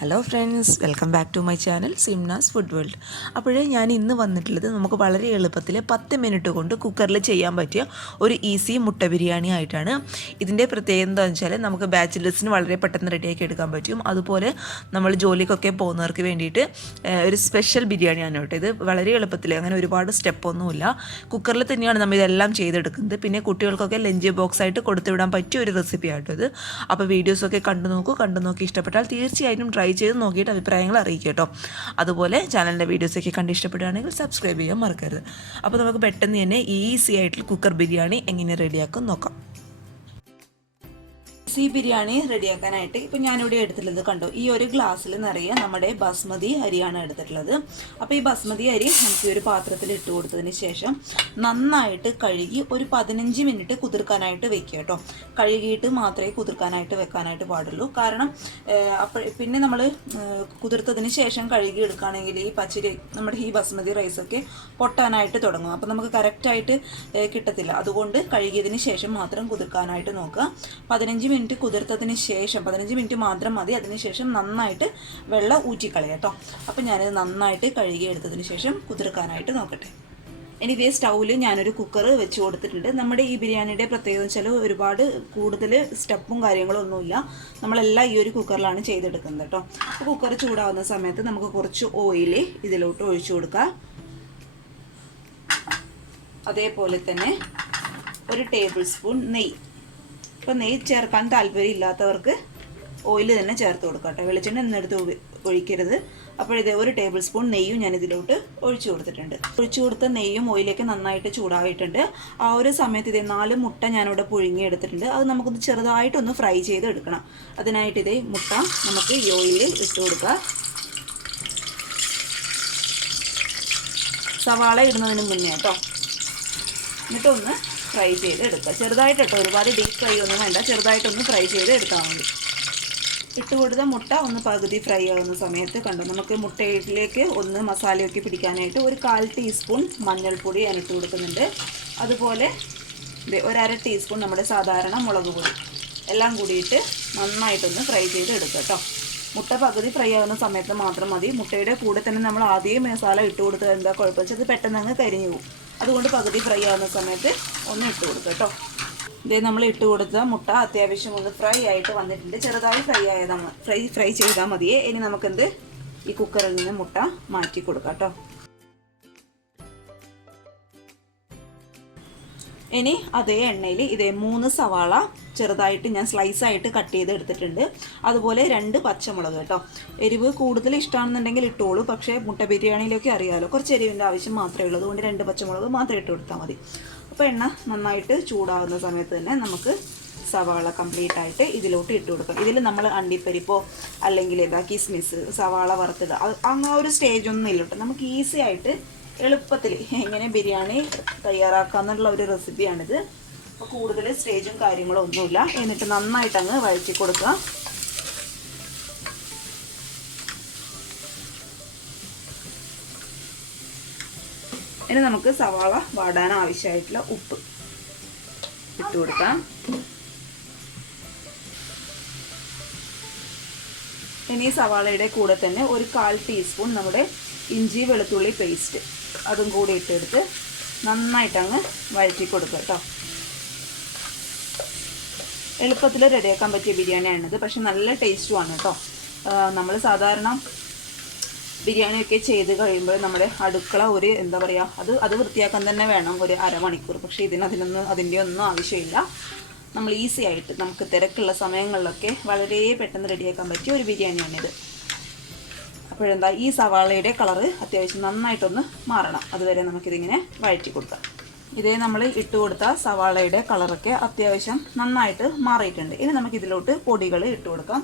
Hello friends, welcome back to my channel Simnas food world. അപ്പോഴേ ഞാൻ ഇന്ന് വന്നിട്ടുള്ളത് നമുക്ക് വളരെ എളുപ്പത്തിൽ 10 മിനിറ്റ് കൊണ്ട് കുക്കറിൽ ചെയ്യാൻ പറ്റിയ ഒരു ഈസി മുട്ട ബിരിയാണി ആയിട്ടാണ്. ഇതിൻ്റെ പ്രത്യേകത എന്താണെന്ന് വെച്ചാൽ നമുക്ക് ബാച്ചിലേഴ്സിന് വളരെ പെട്ടെന്ന് റെഡിയാക്കി എടുക്കാൻ പറ്റും. അതുപോലെ നമ്മൾ ജോലിക്കൊക്കെ പോകുന്നവർക്ക് വേണ്ടിയിട്ട് ഒരു സ്പെഷ്യൽ ബിരിയാണിയാണ് കേട്ടോ. ഇത് വളരെ എളുപ്പത്തിൽ, അങ്ങനെ ഒരുപാട് സ്റ്റെപ്പൊന്നുമില്ല. കുക്കറിൽ തന്നെയാണ് നമ്മൾ ഇതെല്ലാം ചെയ്തെടുക്കുന്നത്. പിന്നെ കുട്ടികൾക്കൊക്കെ ലഞ്ച് ബോക്സ് ആയിട്ട് കൊടുത്തുവിടാൻ പറ്റിയ ഒരു റെസിപ്പി ആട്ടോ ഇത്. അപ്പോൾ വീഡിയോസൊക്കെ കണ്ടു നോക്കി ഇഷ്ടപ്പെട്ടാൽ തീർച്ചയായും ട്രൈ ചെയ്ത് നോക്കിയിട്ട് അഭിപ്രായങ്ങൾ അറിയിക്കുക കേട്ടോ. അതുപോലെ ചാനലിൻ്റെ വീഡിയോസൊക്കെ കണ്ട് ഇഷ്ടപ്പെടുകയാണെങ്കിൽ സബ്സ്ക്രൈബ് ചെയ്യാൻ മറക്കരുത്. അപ്പോൾ നമുക്ക് പെട്ടെന്ന് തന്നെ ഈസി ആയിട്ടുള്ള കുക്കർ ബിരിയാണി എങ്ങനെ റെഡിയാക്കും നോക്കാം. ബിരിയാണി റെഡിയാക്കാനായിട്ട് ഇപ്പം ഞാനിവിടെ എടുത്തിട്ടുള്ളത് കണ്ടോ, ഈ ഒരു ഗ്ലാസ്സിൽ നിറയെ നമ്മുടെ ബസ്മതി അരിയാണ് എടുത്തിട്ടുള്ളത്. അപ്പോൾ ഈ ബസ്മതി അരി നമുക്ക് ഈ ഒരു പാത്രത്തിൽ ഇട്ട് കൊടുത്തതിന് ശേഷം നന്നായിട്ട് കഴുകി ഒരു 15 മിനിറ്റ് കുതിർക്കാനായിട്ട് വെക്കുക കേട്ടോ. കഴുകിയിട്ട് മാത്രമേ കുതിർക്കാനായിട്ട് വെക്കാനായിട്ട് പാടുള്ളൂ. കാരണം പിന്നെ നമ്മൾ കുതിർത്തതിന് ശേഷം കഴുകി എടുക്കുകയാണെങ്കിൽ ഈ പച്ചരി, നമ്മുടെ ഈ ബസ്മതി റൈസൊക്കെ പൊട്ടാനായിട്ട് തുടങ്ങും. അപ്പോൾ നമുക്ക് കറക്റ്റായിട്ട് കിട്ടത്തില്ല. അതുകൊണ്ട് കഴുകിയതിന് ശേഷം മാത്രം കുതിർക്കാനായിട്ട് നോക്കുക. 15 മിനിറ്റ് കുതിർത്തതിന് ശേഷം 15 മിനിറ്റ് മാത്രം മതി. അതിനുശേഷം നന്നായിട്ട് വെള്ളം ഊറ്റിക്കളയാം കേട്ടോ. അപ്പം ഞാനിത് നന്നായിട്ട് കഴുകി എടുത്തതിന് ശേഷം കുതിർക്കാനായിട്ട് നോക്കട്ടെ. ഇനി ഇതേ സ്റ്റൗവിൽ ഞാനൊരു കുക്കർ വെച്ച് കൊടുത്തിട്ടുണ്ട്. നമ്മുടെ ഈ ബിരിയാണിയുടെ പ്രത്യേകത വെച്ചാൽ ഒരുപാട് കൂടുതൽ സ്റ്റെപ്പും കാര്യങ്ങളും ഒന്നുമില്ല. നമ്മളെല്ലാം ഈ ഒരു കുക്കറിലാണ് ചെയ്തെടുക്കുന്നത് കേട്ടോ. അപ്പോൾ കുക്കർ ചൂടാവുന്ന സമയത്ത് നമുക്ക് കുറച്ച് ഓയിൽ ഇതിലോട്ട് ഒഴിച്ചു കൊടുക്കാം. അതേപോലെ തന്നെ ഒരു ടേബിൾ സ്പൂൺ നെയ്യ്. ഇപ്പോൾ നെയ്യ് ചേർക്കാൻ താല്പര്യം ഇല്ലാത്തവർക്ക് ഓയിൽ തന്നെ ചേർത്ത് കൊടുക്കാം കേട്ടോ. വെളിച്ചെണ്ണ എന്നെടുത്ത് ഒഴിക്കരുത്. അപ്പോഴിതേ ഒരു ടേബിൾ സ്പൂൺ നെയ്യും ഞാൻ ഇതിലോട്ട് ഒഴിച്ചു കൊടുത്തിട്ടുണ്ട്. ഒഴിച്ചു കൊടുത്ത നെയ്യും ഓയിലേക്ക് നന്നായിട്ട് ചൂടായിട്ടുണ്ട്. ആ ഒരു സമയത്ത് ഇതേ 4 മുട്ട ഞാനിവിടെ പുഴുങ്ങിയെടുത്തിട്ടുണ്ട്. അത് നമുക്കൊന്ന് ചെറുതായിട്ടൊന്ന് ഫ്രൈ ചെയ്ത് എടുക്കണം. അതിനായിട്ട് ഇതേ മുട്ട നമുക്ക് ഈ ഓയിലിൽ ഇട്ട് കൊടുക്കുക. സവാള ഇടുന്നതിന് മുന്നേ കേട്ടോ. എന്നിട്ടൊന്ന് ഫ്രൈ ചെയ്ത് എടുക്കുക. ചെറുതായിട്ട് കേട്ടോ, ഒരുപാട് ഡീപ്പ് ഫ്രൈ ഒന്നും വേണ്ട, ചെറുതായിട്ടൊന്ന് ഫ്രൈ ചെയ്ത് എടുത്താൽ മതി. ഇട്ട് കൊടുത്ത മുട്ട ഒന്ന് പകുതി ഫ്രൈ ആകുന്ന സമയത്ത് കണ്ടോ, നമുക്ക് മുട്ടയിലേക്ക് ഒന്ന് മസാലയൊക്കെ പിടിക്കാനായിട്ട് ഒരു 1/4 ടീസ്പൂൺ മഞ്ഞൾപ്പൊടി ഞാൻ ഇട്ട് കൊടുക്കുന്നുണ്ട്. അതുപോലെ ഒരു 1/2 ടീസ്പൂൺ നമ്മുടെ സാധാരണ മുളക് പൊടി എല്ലാം കൂടിയിട്ട് നന്നായിട്ടൊന്ന് ഫ്രൈ ചെയ്ത് എടുക്കുക കേട്ടോ. മുട്ട പകുതി ഫ്രൈ ആകുന്ന സമയത്ത് മാത്രം മതി. മുട്ടയുടെ കൂടെ തന്നെ നമ്മൾ ആദ്യം മസാല ഇട്ട് കൊടുത്തത് എന്താ കുഴപ്പമെന്ന് വെച്ചാൽ അത് പെട്ടെന്ന് അങ്ങ് കരിഞ്ഞു പോകും. അതുകൊണ്ട് പകുതി ഫ്രൈ ആകുന്ന സമയത്ത് ഒന്ന് ഇട്ട് കൊടുക്കുക കേട്ടോ. ഇതേ നമ്മൾ ഇട്ട് കൊടുത്ത മുട്ട അത്യാവശ്യം ഒന്ന് ഫ്രൈ ആയിട്ട് വന്നിട്ടുണ്ട്. ചെറുതായി ഫ്രൈ ചെയ്താൽ മതിയേ. ഇനി നമുക്കെന്ത് ഈ കുക്കറിൽ നിന്ന് മുട്ട മാറ്റി കൊടുക്കാം കേട്ടോ. ഇനി അതേ എണ്ണയിൽ ഇതേ 3 സവാള ചെറുതായിട്ട് ഞാൻ സ്ലൈസായിട്ട് കട്ട് ചെയ്ത് എടുത്തിട്ടുണ്ട്. അതുപോലെ 2 പച്ചമുളക് കേട്ടോ. എരിവ് കൂടുതൽ ഇഷ്ടമാണെന്നുണ്ടെങ്കിൽ ഇട്ടോളൂ. പക്ഷേ മുട്ട ബിരിയാണിയിലൊക്കെ അറിയാമല്ലോ, കുറച്ച് എരിവിൻ്റെ ആവശ്യം മാത്രമേ ഉള്ളൂ. അതുകൊണ്ട് 2 പച്ചമുളക് മാത്രം ഇട്ട് കൊടുത്താൽ മതി. അപ്പോൾ എണ്ണ നന്നായിട്ട് ചൂടാകുന്ന സമയത്ത് തന്നെ നമുക്ക് സവാള കംപ്ലീറ്റ് ആയിട്ട് ഇതിലോട്ട് ഇട്ട് കൊടുക്കാം. ഇതിൽ നമ്മൾ അണ്ടിപ്പരിപ്പോ അല്ലെങ്കിൽ കിസ്മിസ്, സവാള വറുത്തിടുക അങ്ങനെ ഒരു സ്റ്റേജൊന്നും ഇല്ല കേട്ടോ. നമുക്ക് ഈസി ആയിട്ട് എളുപ്പത്തിൽ എങ്ങനെ ബിരിയാണി തയ്യാറാക്കാമെന്നുള്ള ഒരു റെസിപ്പിയാണിത്. അപ്പോൾ കൂടുതൽ സ്റ്റേജും കാര്യങ്ങളും ഒന്നുമില്ല. എന്നിട്ട് നന്നായിട്ട് അങ്ങ് വഴറ്റി കൊടുക്കുക. ഇനി നമുക്ക് സവാള വാടാൻ ആവശ്യമായിട്ടുള്ള ഉപ്പ് ഇട്ട് കൊടുക്കാം. ഇനി സവാളയുടെ കൂടെ തന്നെ ഒരു 1/4 ടീസ്പൂൺ നമ്മുടെ ഇഞ്ചി വെളുത്തുള്ളി പേസ്റ്റ് അതും കൂടി ഇട്ടെടുത്ത് നന്നായിട്ടങ്ങ് വഴറ്റി കൊടുക്കുക കേട്ടോ. എളുപ്പത്തിൽ റെഡിയാക്കാൻ പറ്റിയ ബിരിയാണിയാണിത്. പക്ഷെ നല്ല ടേസ്റ്റുമാണ് കേട്ടോ. നമ്മൾ സാധാരണ ബിരിയാണിയൊക്കെ ചെയ്ത് കഴിയുമ്പോൾ നമ്മുടെ അടുക്കള ഒരു എന്താ പറയുക, അത് വൃത്തിയാക്കാൻ തന്നെ വേണം ഒരു അരമണിക്കൂർ. പക്ഷേ അതിൻ്റെ ഒന്നും ആവശ്യമില്ല. നമ്മൾ ഈസി ആയിട്ട് നമുക്ക് തിരക്കുള്ള സമയങ്ങളിലൊക്കെ വളരെ പെട്ടെന്ന് റെഡിയാക്കാൻ പറ്റിയ ഒരു ബിരിയാണിയാണിത്. അപ്പോഴെന്താ, ഈ സവാളയുടെ കളറ് അത്യാവശ്യം നന്നായിട്ടൊന്ന് മാറണം. അതുവരെ നമുക്കിതിങ്ങനെ വഴറ്റി കൊടുക്കാം. ഇതേ നമ്മൾ ഇട്ട് കൊടുത്ത സവാളയുടെ കളറൊക്കെ അത്യാവശ്യം നന്നായിട്ട് മാറിയിട്ടുണ്ട്. ഇനി നമുക്കിതിലോട്ട് പൊടികൾ ഇട്ട് കൊടുക്കാം.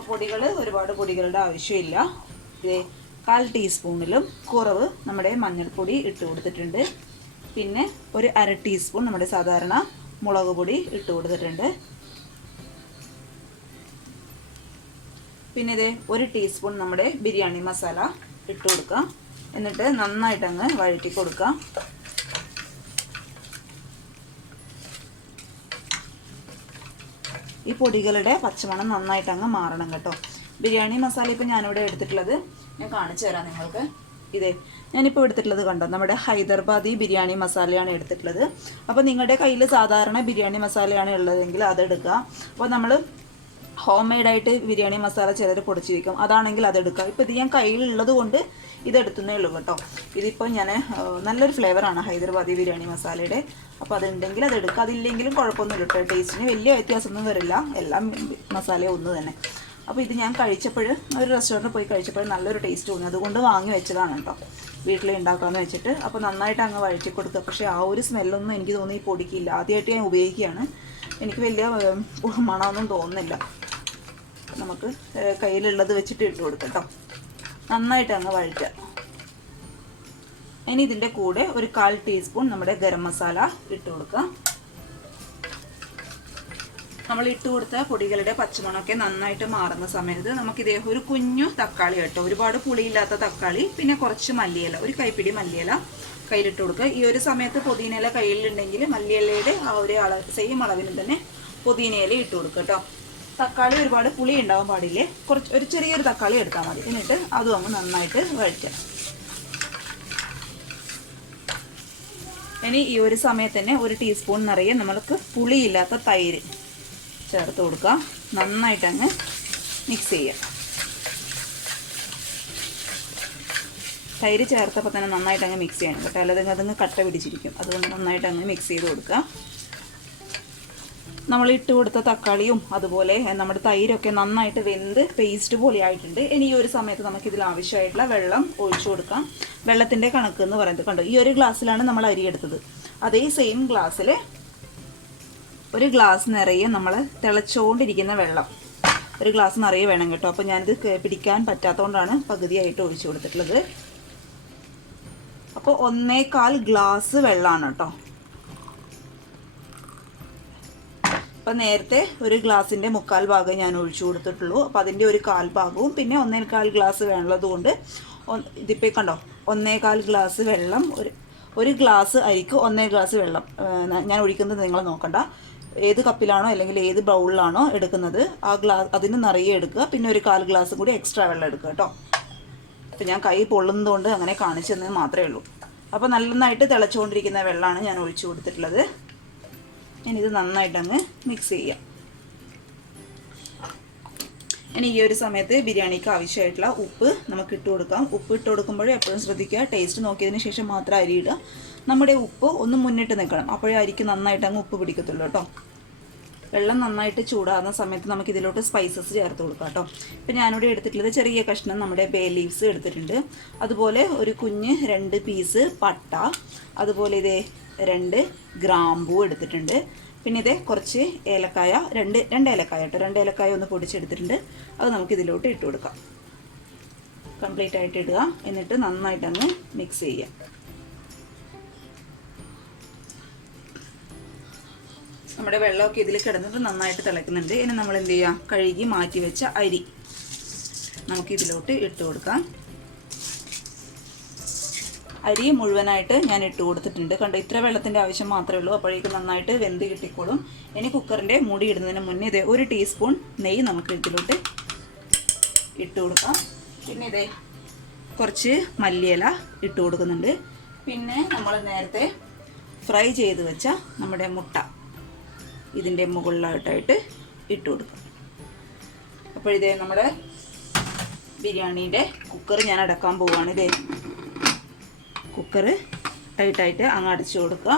അപ്പോൾ ഒരുപാട് പൊടികളുടെ ആവശ്യമില്ല. ഇതേ 1/4 ടീസ്പൂണിലും കുറവ് നമ്മുടെ മഞ്ഞൾപ്പൊടി ഇട്ട് കൊടുത്തിട്ടുണ്ട്. പിന്നെ ഒരു 1/2 ടീസ്പൂൺ നമ്മുടെ സാധാരണ മുളക് പൊടി ഇട്ട് കൊടുത്തിട്ടുണ്ട്. പിന്നെ ഇത് 1 ടീസ്പൂൺ നമ്മുടെ ബിരിയാണി മസാല ഇട്ട് കൊടുക്കാം. എന്നിട്ട് നന്നായിട്ടങ്ങ് വഴറ്റി കൊടുക്കാം. ഈ പൊടികളുടെ പച്ചമണം നന്നായിട്ട് അങ്ങ് മാറണം കേട്ടോ. ബിരിയാണി മസാല ഇപ്പോൾ ഞാനിവിടെ എടുത്തിട്ടുള്ളത് ഞാൻ കാണിച്ചു തരാം നിങ്ങൾക്ക്. ഇതേ ഞാനിപ്പോൾ എടുത്തിട്ടുള്ളത് കണ്ടോ, നമ്മുടെ ഹൈദരാബാദി ബിരിയാണി മസാലയാണ് എടുത്തിട്ടുള്ളത്. അപ്പോൾ നിങ്ങളുടെ കയ്യിൽ സാധാരണ ബിരിയാണി മസാലയാണ് ഉള്ളതെങ്കിൽ അതെടുക്കുക. അപ്പോൾ നമ്മൾ ഹോം മെയ്ഡായിട്ട് ബിരിയാണി മസാല ചിലർ പൊടിച്ച് വയ്ക്കും, അതാണെങ്കിൽ അതെടുക്കുക. ഇപ്പോൾ ഇത് ഞാൻ കയ്യിലുള്ളത് കൊണ്ട് ഇതെടുത്തുന്നേ ഉള്ളൂ കേട്ടോ. ഇതിപ്പോൾ ഞാൻ നല്ലൊരു ഫ്ലേവറാണ് ഹൈദരാബാദി ബിരിയാണി മസാലയുടെ. അപ്പോൾ അതുണ്ടെങ്കിൽ അതെടുക്കുക, അതില്ലെങ്കിലും കുഴപ്പമൊന്നുമില്ല കേട്ടോ. ടേസ്റ്റിന് വലിയ വ്യത്യാസമൊന്നും വരില്ല, എല്ലാം മസാലയും ഒന്ന് തന്നെ. അപ്പോൾ ഇത് ഞാൻ കഴിച്ചപ്പോൾ ഒരു റെസ്റ്റോറൻറ്റിൽ പോയി കഴിച്ചപ്പോൾ നല്ലൊരു ടേസ്റ്റ് തോന്നി, അതുകൊണ്ട് വാങ്ങി വെച്ചതാണ് കേട്ടോ, വീട്ടിൽ ഉണ്ടാക്കാമെന്ന് വെച്ചിട്ട്. അപ്പോൾ നന്നായിട്ട് അങ്ങ് വഴറ്റി കൊടുക്കുക. പക്ഷേ ആ ഒരു സ്മെല്ലൊന്നും എനിക്ക് തോന്നി ഈ പൊടിക്കില്ല. ആദ്യമായിട്ട് ഞാൻ ഉപയോഗിക്കുകയാണ്, എനിക്ക് വലിയ മണമൊന്നും തോന്നുന്നില്ല. നമുക്ക് കയ്യിലുള്ളത് വെച്ചിട്ട് ഇട്ട് കൊടുക്കാം കേട്ടോ. നന്നായിട്ട് അങ്ങ് വഴറ്റുക. ഇനി ഇതിൻ്റെ കൂടെ ഒരു 1/4 ടീസ്പൂൺ നമ്മുടെ ഗരം മസാല ഇട്ട് കൊടുക്കുക. നമ്മൾ ഇട്ട് കൊടുത്ത പൊടികളുടെ പച്ചമണമൊക്കെ നന്നായിട്ട് മാറുന്ന സമയത്ത് നമുക്കിതേ ഒരു കുഞ്ഞു തക്കാളി കേട്ടോ, ഒരുപാട് പുളിയില്ലാത്ത തക്കാളി, പിന്നെ കുറച്ച് മല്ലിയില, ഒരു കൈപ്പിടി മല്ലിയില കയ്യിലിട്ട് കൊടുക്കുക. ഈ ഒരു സമയത്ത് പുതിനയില കയ്യിലുണ്ടെങ്കിൽ മല്ലിയിലയുടെ ആ ഒരു സെയിം അളവിന് തന്നെ പുതിനയില ഇട്ട് കൊടുക്കുക കേട്ടോ. തക്കാളി ഒരുപാട് പുളി ഉണ്ടാവാൻ പാടില്ലേ, ഒരു ചെറിയൊരു തക്കാളി എടുത്താൽ മതി. എന്നിട്ട് അതും അങ്ങ് നന്നായിട്ട് വഴറ്റുക. ഇനി ഈ ഒരു സമയത്ത് തന്നെ ഒരു ടീസ്പൂൺ നിറയെ നമ്മൾക്ക് പുളിയില്ലാത്ത തൈര് ചേർത്ത് കൊടുക്കുക. നന്നായിട്ട് അങ്ങ് മിക്സ് ചെയ്യുക. തൈര് ചേർത്തപ്പോൾ തന്നെ നന്നായിട്ട് അങ്ങ് മിക്സ് ചെയ്യണം കേട്ടോ, അല്ലെങ്കിൽ അതങ്ങ് കട്ട പിടിച്ചിരിക്കും. അതുകൊണ്ട് നന്നായിട്ട് അങ്ങ് മിക്സ് ചെയ്ത് കൊടുക്കുക. നമ്മൾ ഇട്ട് കൊടുത്ത തക്കാളിയും അതുപോലെ നമ്മുടെ തൈരൊക്കെ നന്നായിട്ട് വെന്ത് പേസ്റ്റ് പോലെ ആയിട്ടുണ്ട്. ഇനി ഈ ഒരു സമയത്ത് നമുക്കിതിൽ ആവശ്യമായിട്ടുള്ള വെള്ളം ഒഴിച്ചു കൊടുക്കാം. വെള്ളത്തിൻ്റെ കണക്ക് എന്ന് പറയുന്നത് കണ്ടോ, ഈ ഒരു ഗ്ലാസ്സിലാണ് നമ്മൾ അരി എടുത്തത്. അതേ സെയിം ഗ്ലാസ്സിൽ ഒരു ഗ്ലാസ് നിറയെ നമ്മൾ തിളച്ചുകൊണ്ടിരിക്കുന്ന വെള്ളം, ഒരു ഗ്ലാസ് നിറയെ വേണം കേട്ടോ. അപ്പോൾ ഞാനിത് പിടിക്കാൻ പറ്റാത്തതുകൊണ്ടാണ് പകുതിയായിട്ട് ഒഴിച്ചു കൊടുത്തിട്ടുള്ളത്. അപ്പോൾ 1/4 ഗ്ലാസ് വെള്ളമാണ് കേട്ടോ. അപ്പം നേരത്തെ ഒരു ഗ്ലാസിൻ്റെ 1/4 ഭാഗം ഞാൻ ഒഴിച്ചു കൊടുത്തിട്ടുള്ളൂ. അപ്പോൾ അതിൻ്റെ ഒരു 1/4 ഭാഗവും പിന്നെ 1/4 ഗ്ലാസ് വേണുള്ളത് കൊണ്ട് ഇതിപ്പോൾ കണ്ടോ 1/4 ഗ്ലാസ് വെള്ളം, ഒരു ഗ്ലാസ് അരിക്ക് 1 ഗ്ലാസ് വെള്ളം ഞാൻ ഒഴിക്കുന്നത് നിങ്ങൾ നോക്കണ്ട. ഏത് കപ്പിലാണോ അല്ലെങ്കിൽ ഏത് ബൗളിലാണോ എടുക്കുന്നത് ആ അതിന് നിറയെ എടുക്കുക. പിന്നെ ഒരു 1/4 ഗ്ലാസ് കൂടി എക്സ്ട്രാ വെള്ളം എടുക്കുക കേട്ടോ. അപ്പോൾ ഞാൻ കൈ പൊള്ളുന്നതുകൊണ്ട് അങ്ങനെ കാണിച്ചു തന്നത് മാത്രമേ ഉള്ളൂ. അപ്പോൾ നന്നായിട്ട് തിളച്ചുകൊണ്ടിരിക്കുന്ന വെള്ളമാണ് ഞാൻ ഒഴിച്ചു കൊടുത്തിട്ടുള്ളത്. ഇനിയിത് നന്നായിട്ടങ്ങ് മിക്സ് ചെയ്യാം. ഇനി ഈ ഒരു സമയത്ത് ബിരിയാണിക്ക് ആവശ്യമായിട്ടുള്ള ഉപ്പ് നമുക്ക് ഇട്ട് കൊടുക്കാം. ഉപ്പ് ഇട്ട് കൊടുക്കുമ്പോഴേ എപ്പോഴും ശ്രദ്ധിക്കുക, ടേസ്റ്റ് നോക്കിയതിന് ശേഷം മാത്രം അരി ഇടുക. നമ്മുടെ ഉപ്പ് ഒന്ന് മുന്നിട്ട് നിൽക്കണം, അപ്പോഴേ അരിക്ക് നന്നായിട്ട് അങ്ങ് ഉപ്പ് പിടിക്കത്തുള്ളൂ കേട്ടോ. വെള്ളം നന്നായിട്ട് ചൂടാകുന്ന സമയത്ത് നമുക്ക് ഇതിലോട്ട് സ്പൈസസ് ചേർത്ത് കൊടുക്കാം കേട്ടോ. ഇപ്പം ഞാനിവിടെ എടുത്തിട്ടുള്ളത് ചെറിയ കഷ്ണം നമ്മുടെ ബേ ലീവ്സ് എടുത്തിട്ടുണ്ട്. അതുപോലെ ഒരു കുഞ്ഞ് 2 പീസ് പട്ട, അതുപോലെ ഇതേ 2 ഗ്രാമ്പൂ എടുത്തിട്ടുണ്ട്. പിന്നെ ഇതേ കുറച്ച് ഏലക്കായ, രണ്ട് ഏലക്കായ കേട്ടോ, 2 ഏലക്കായ ഒന്ന് പൊടിച്ചെടുത്തിട്ടുണ്ട്. അത് നമുക്ക് ഇതിലോട്ട് ഇട്ട് കൊടുക്കാം. കംപ്ലീറ്റ് ആയിട്ട് ഇടുക. എന്നിട്ട് നന്നായിട്ടങ്ങ് മിക്സ് ചെയ്യുക. നമ്മുടെ വെള്ളമൊക്കെ ഇതിൽ കിടന്നിട്ട് നന്നായിട്ട് തിളയ്ക്കുന്നുണ്ട്. ഇനി നമ്മൾ എന്ത് ചെയ്യുക, കഴുകി മാറ്റി വെച്ച അരി നമുക്കിതിലോട്ട് ഇട്ട് കൊടുക്കാം. അരി മുഴുവനായിട്ട് ഞാൻ ഇട്ട് കൊടുത്തിട്ടുണ്ട്. കണ്ടോ, ഇത്ര വെള്ളത്തിൻ്റെ ആവശ്യം മാത്രമേ ഉള്ളൂ. അപ്പോഴേക്കും നന്നായിട്ട് വെന്ത് കിട്ടിക്കോളും. ഇനി കുക്കറിൻ്റെ മൂടി ഇടുന്നതിന് മുന്നേ ഇതേ 1 ടീസ്പൂൺ നെയ്യ് നമുക്ക് ഇതിലോട്ട് ഇട്ട് കൊടുക്കാം. പിന്നെ ഇതേ കുറച്ച് മല്ലിയില ഇട്ട് കൊടുക്കുന്നുണ്ട്. പിന്നെ നമ്മൾ നേരത്തെ ഫ്രൈ ചെയ്ത് വെച്ച നമ്മുടെ മുട്ട ഇതിൻ്റെ മുകളിലായിട്ടായിട്ട് ഇട്ട് കൊടുക്കും. അപ്പോഴിതേ നമ്മുടെ ബിരിയാണീൻ്റെ കുക്കർ ഞാൻ അടക്കാൻ പോവുകയാണ്. ഇതേ കുക്കർ ടൈറ്റായിട്ട് അങ്ങ് അടച്ചു കൊടുക്കുക.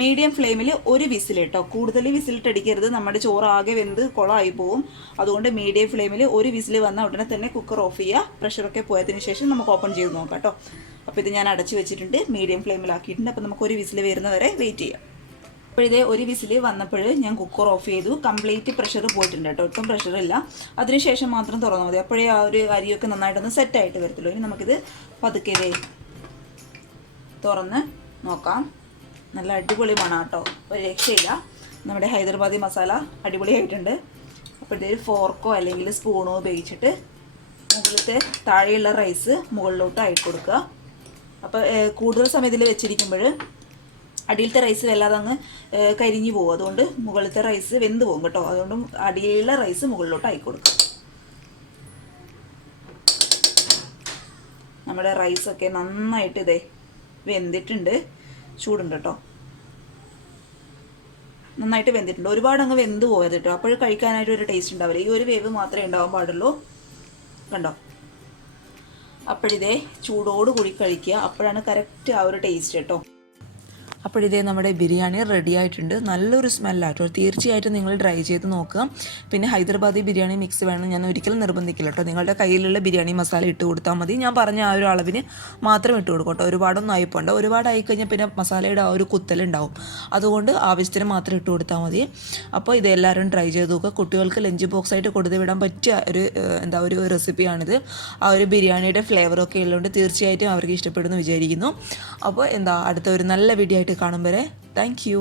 മീഡിയം ഫ്ലെയിമിൽ 1 വിസിൽ കേട്ടോ, കൂടുതൽ വിസിലിട്ടടിക്കരുത്, നമ്മുടെ ചോറ് ആകെ വെന്ത് കുളമായി പോവും. അതുകൊണ്ട് മീഡിയം ഫ്ലെയിമിൽ 1 വിസിൽ വന്ന ഉടനെ തന്നെ കുക്കർ ഓഫ് ചെയ്യുക. പ്രഷറൊക്കെ പോയതിന് ശേഷം നമുക്ക് ഓപ്പൺ ചെയ്ത് നോക്കാം കേട്ടോ. അപ്പോൾ ഇത് ഞാൻ അടച്ചു വെച്ചിട്ടുണ്ട്, മീഡിയം ഫ്ലെയിമിലാക്കിയിട്ടുണ്ട്. അപ്പോൾ നമുക്ക് 1 വിസിൽ വരുന്നവരെ വെയിറ്റ് ചെയ്യാം. അപ്പോഴിതേ 1 വിസിൽ വന്നപ്പോൾ ഞാൻ കുക്കർ ഓഫ് ചെയ്തു. കംപ്ലീറ്റ് പ്രഷർ പോയിട്ടുണ്ട് കേട്ടോ, ഒട്ടും പ്രഷറില്ല. അതിനുശേഷം മാത്രം തുറന്നാൽ മതി. അപ്പോഴേ ആ ഒരു അരിയൊക്കെ നന്നായിട്ടൊന്ന് സെറ്റായിട്ട് വരത്തുള്ളൂ. ഇനി നമുക്കിത് പതുക്കെ തുറന്ന് നോക്കാം. നല്ല അടിപൊളി മണം കേട്ടോ, ഒരു രക്ഷയില്ല. നമ്മുടെ ഹൈദരാബാദി മസാല അടിപൊളിയായിട്ടുണ്ട്. അപ്പോഴത്തെ ഒരു ഫോർക്കോ അല്ലെങ്കിൽ സ്പൂണോ ഉപയോഗിച്ചിട്ട് മുകളിലത്തെ താഴെയുള്ള റൈസ് മുകളിലോട്ട് ആയിട്ട് കൊടുക്കുക. അപ്പോൾ കൂടുതൽ സമയത്തിൽ വെച്ചിരിക്കുമ്പോൾ അടിയിലത്തെ റൈസ് വല്ലാതെ അങ്ങ് കരിഞ്ഞു പോകും. അതുകൊണ്ട് മുകളിലത്തെ റൈസ് വെന്ത് പോകും കേട്ടോ. അതുകൊണ്ട് അടിയിലുള്ള റൈസ് മുകളിലോട്ട് ആക്കി കൊടുക്കുക. നമ്മുടെ റൈസൊക്കെ നന്നായിട്ട് ഇതേ വെന്തിട്ടുണ്ട്. ചൂടുണ്ട് കേട്ടോ, നന്നായിട്ട് വെന്തിട്ടുണ്ട്. ഒരുപാട് അങ്ങ് വെന്ത് പോയത് കേട്ടോ, അപ്പോൾ കഴിക്കാനായിട്ട് ഒരു ടേസ്റ്റ് ഉണ്ടാവില്ല. ഈ ഒരു വേവ് മാത്രമേ ഉണ്ടാവാൻ പാടുള്ളൂ. കണ്ടോ, അപ്പോഴിതേ ചൂടോട് കൂടി കഴിക്കുക, അപ്പോഴാണ് കറക്റ്റ് ആ ഒരു ടേസ്റ്റ് കേട്ടോ. അപ്പോഴിതേ നമ്മുടെ ബിരിയാണി റെഡി ആയിട്ടുണ്ട്. നല്ലൊരു സ്മെല്ലാട്ടോ. തീർച്ചയായിട്ടും നിങ്ങൾ ട്രൈ ചെയ്ത് നോക്കുക. പിന്നെ ഹൈദരാബാദി ബിരിയാണി മിക്സ് വേണം ഞാൻ ഒരിക്കലും നിർബന്ധിക്കില്ല കേട്ടോ. നിങ്ങളുടെ കയ്യിലുള്ള ബിരിയാണി മസാല ഇട്ട് കൊടുത്താൽ മതി. ഞാൻ പറഞ്ഞ ആ ഒരു അളവിന് മാത്രം ഇട്ട് കൊടുക്കും കേട്ടോ. ഒരുപാടൊന്നും ആയിപ്പോണ്ട. ഒരുപാട് ആയിക്കഴിഞ്ഞാൽ പിന്നെ മസാലയുടെ ആ ഒരു കുത്തലുണ്ടാവും. അതുകൊണ്ട് ആവശ്യത്തിന് മാത്രം ഇട്ട് കൊടുത്താൽ മതി. അപ്പോൾ ഇതെല്ലാവരും ട്രൈ ചെയ്ത് നോക്കുക. കുട്ടികൾക്ക് ലഞ്ച് ബോക്സ് ആയിട്ട് കൊടുത്തു വിടാൻ പറ്റിയ ഒരു റെസിപ്പിയാണിത്. ആ ഒരു ബിരിയാണിയുടെ ഫ്ലേവറൊക്കെ ഉള്ളതുകൊണ്ട് തീർച്ചയായിട്ടും അവർക്ക് ഇഷ്ടപ്പെടുമെന്ന് വിചാരിക്കുന്നു. അപ്പോൾ അടുത്ത ഒരു നല്ല വീഡിയോ ആയിട്ട് കാണും വരെ താങ്ക് യു.